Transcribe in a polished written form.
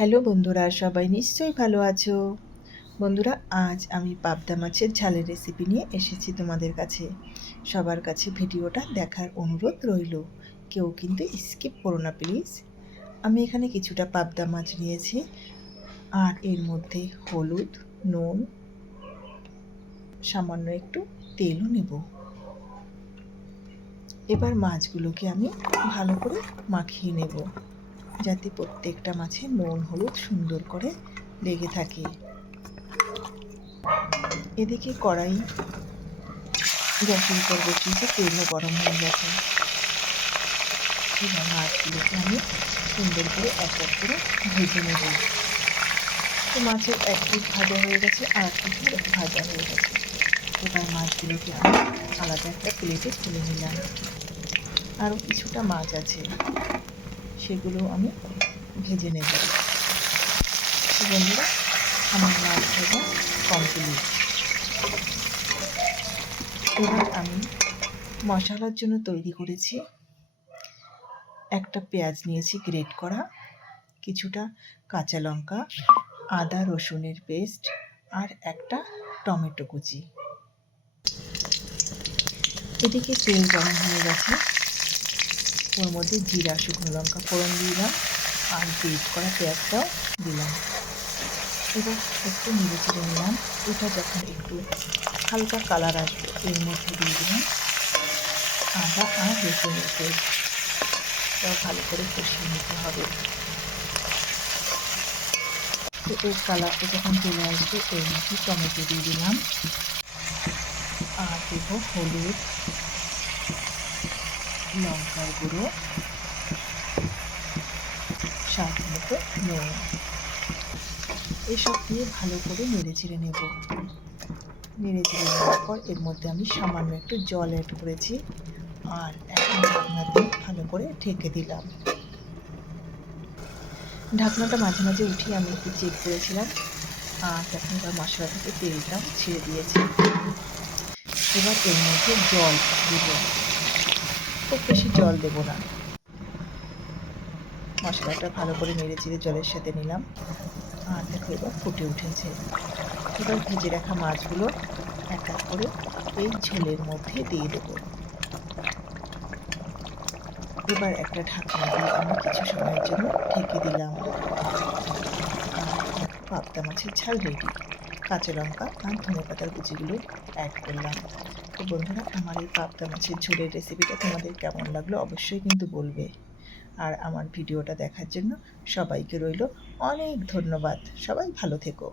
Hello বন্ধুরা, সবাই নিশ্চয়ই ভালো আছো। বন্ধুরা, আজ আমি পাবদা মাছের ঝালের রেসিপি নিয়ে এসেছি তোমাদের কাছে। সবার কাছে ভিডিওটা দেখার অনুরোধ রইল, কেউ কিন্তু স্কিপ করো না প্লিজ। আমি এখানে কিছুটা পাবদা মাছ নিয়েছি, আর এর মধ্যে হলুদ, নুন, সামান্য একটু তেলও নেব। এবার মাছগুলোকে আমি ভালো করে মাখিয়ে নেব, যাতে প্রত্যেকটা মাছে নুন হলুদ সুন্দর করে লেগে থাকে। এদিকে কড়াই গ্যাসের উপর বসিয়েছি, তেলও গরম হয়ে গেছে। এবার মাছগুলোকে আমি সুন্দর করে এক এক করে ভেজে নেব। তো মাছের এক পিঠ ভাজা হয়ে গেছে, আর এক পিঠ ভাজা হয়ে গেছে। এবার মাছগুলোকে আমি আলাদা একটা প্লেটে তুলে নিলাম। আরও কিছুটা মাছ আছে, সেগুলো আমি ভেজে নেব। বন্ধুরা, আমার মাছ ভাজা কমপ্লিট। এবার আমি মশলার জন্য তৈরি করেছি। একটা পেঁয়াজ নিয়েছি গ্রেট করা, কিছুটা কাঁচা লঙ্কা, আদা রসুনের পেস্ট, আর একটা টমেটো কুচি। এদিকে তেল গরম হয়ে গেছে, ওর মধ্যে জিরা শুকনো লঙ্কা ফোড়ন দিলাম, আর গ্রেট করা পেঁয়াজটাও দিলাম। এবার একটু নেড়ে চেড়ে নিলাম। এটা যখন একটু হালকা কালার আসবে, এর মধ্যে দিয়ে দিলাম আদা আর রসুনের পেস্ট। এটাও ভালো করে কষিয়ে নিতে হবে। তো এর কালারটা যখন চলে আসবে, এর মধ্যে টমেটো দিয়ে দিলাম, আর দেবো হলুদ, লঙ্কার গুঁড়ো, স্বাদ মতো নুন। এসব দিয়ে ভালো করে নেড়ে চেড়ে নেব। নেড়ে চেড়ে নেওয়ার পর এর মধ্যে আমি সামান্য একটু জল অ্যাড করেছি, আর এখন ঢাকনা দিয়ে ভালো করে ঢেকে দিলাম। ঢাকনাটা মাঝে মাঝে উঠিয়ে আমি একটু চেক করেছিলাম, আর তখন এবার মশলা থেকে তেলটাও ছেড়ে দিয়েছি। এবার এর মধ্যে জল দেব, খুব বেশি জল দেব না। মশলাটা ভালো করে নেড়ে চেড়ে জলের সাথে নিলাম, আর দেখো এবার ফুটে উঠেছে। এবার ভেজে রাখা মাছগুলো এক এক করে এই ঝোলের মধ্যে দিয়ে দেব। এবার একটা ঢাকনা দিয়ে আমি কিছু সময়ের জন্য ঢেকে দিলাম। আর দেখো, পাবদা মাছের ঝাল রেডি। কাঁচা লঙ্কা আর ধনেপাতার কুচিগুলো অ্যাড করলাম। তো বন্ধুরা, আমার এই পাবদা মাছের ঝোলের রেসিপিটা তোমাদের কেমন লাগলো অবশ্যই কিন্তু বলবে। আর আমার ভিডিওটা দেখার জন্য সবাইকে রইল অনেক ধন্যবাদ। সবাই ভালো থেকো।